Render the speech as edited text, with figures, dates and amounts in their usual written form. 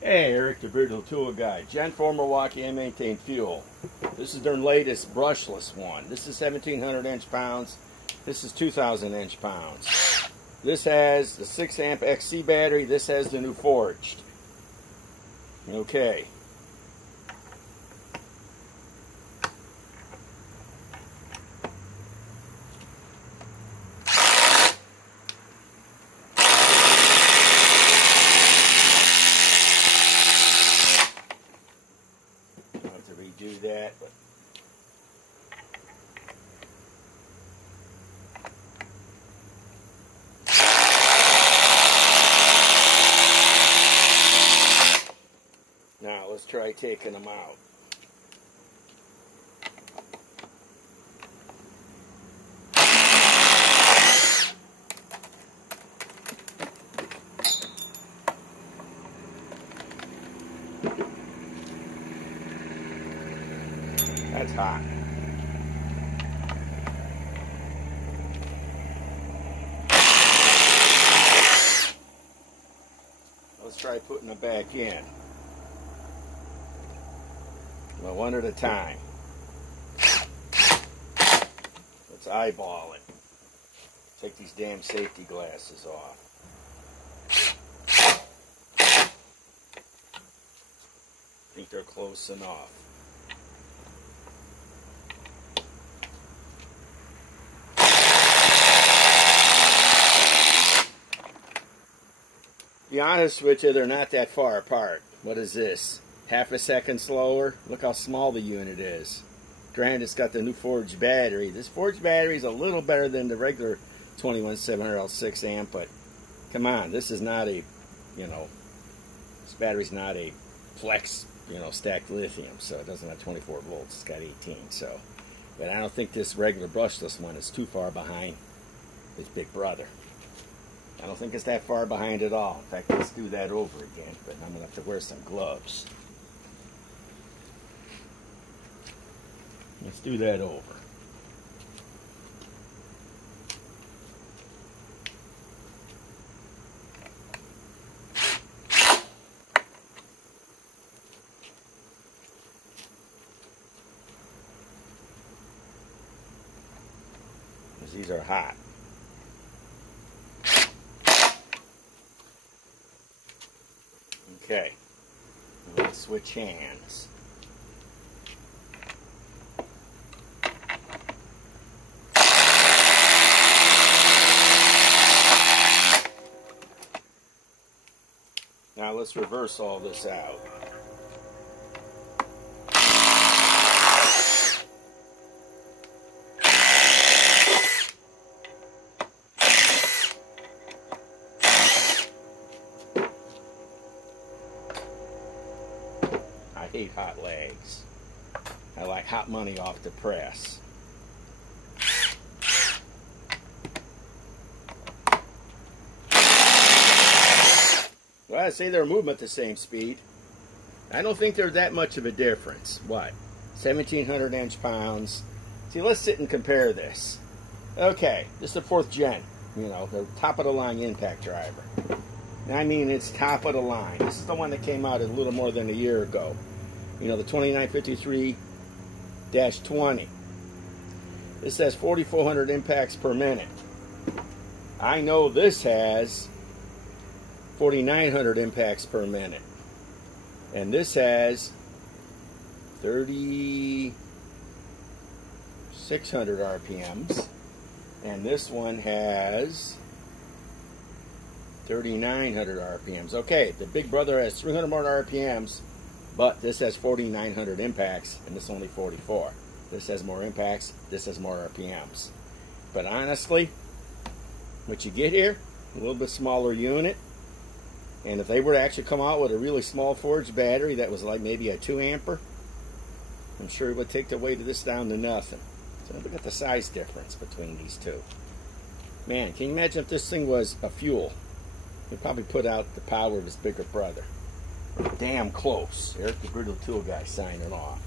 Hey, Eric the Brutal Tool Guy. Gen 4 MILWAUKEE M18 fuel. This is their latest brushless one. This is 1,700 inch-pounds. This is 2,000 inch-pounds. This has the 6 amp XC battery. This has the new forged. Okay. To redo that, but now let's try taking them out. That's hot. Let's try putting them back in. Well, one at a time. Let's eyeball it. Take these damn safety glasses off. I think they're close enough. To be honest with you, they're not that far apart. What is this? Half a second slower? Look how small the unit is. Granted, it's got the new forged battery. This forged battery is a little better than the regular 21700L 6 amp, but come on, this is not a, this battery's not a flex, stacked lithium, so it doesn't have 24 volts. It's got 18, so. But I don't think this regular brushless one is too far behind its big brother. I don't think it's that far behind at all. In fact, let's do that over again, but I'm going to have to wear some gloves. Let's do that over. Because these are hot. Okay, let's switch hands. Now let's reverse all this out. I hate hot legs. I like hot money off the press. Well, I say they're moving at the same speed. I don't think there's that much of a difference. What? 1,700 inch-pounds. See, let's sit and compare this. Okay, this is the 4th gen. The top-of-the-line impact driver. I mean, it's top of the line. This is the one that came out a little more than a year ago. The 2953-20. This has 4,400 impacts per minute. I know this has 4,900 impacts per minute. And this has 3,600 RPMs. And this one has 3,900 RPMs. Okay, the big brother has 300 more RPMs, but this has 4,900 impacts, and this only 44. This has more impacts, this has more RPMs. But honestly, what you get here, a little bit smaller unit, and if they were to actually come out with a really small forged battery that was like maybe a 2 ampere, I'm sure it would take the weight of this down to nothing. So look at the size difference between these two. Man, can you imagine if this thing was a fuel? He'd probably put out the power of his bigger brother. Damn close. Eric the Brutal Tool Guy signing off.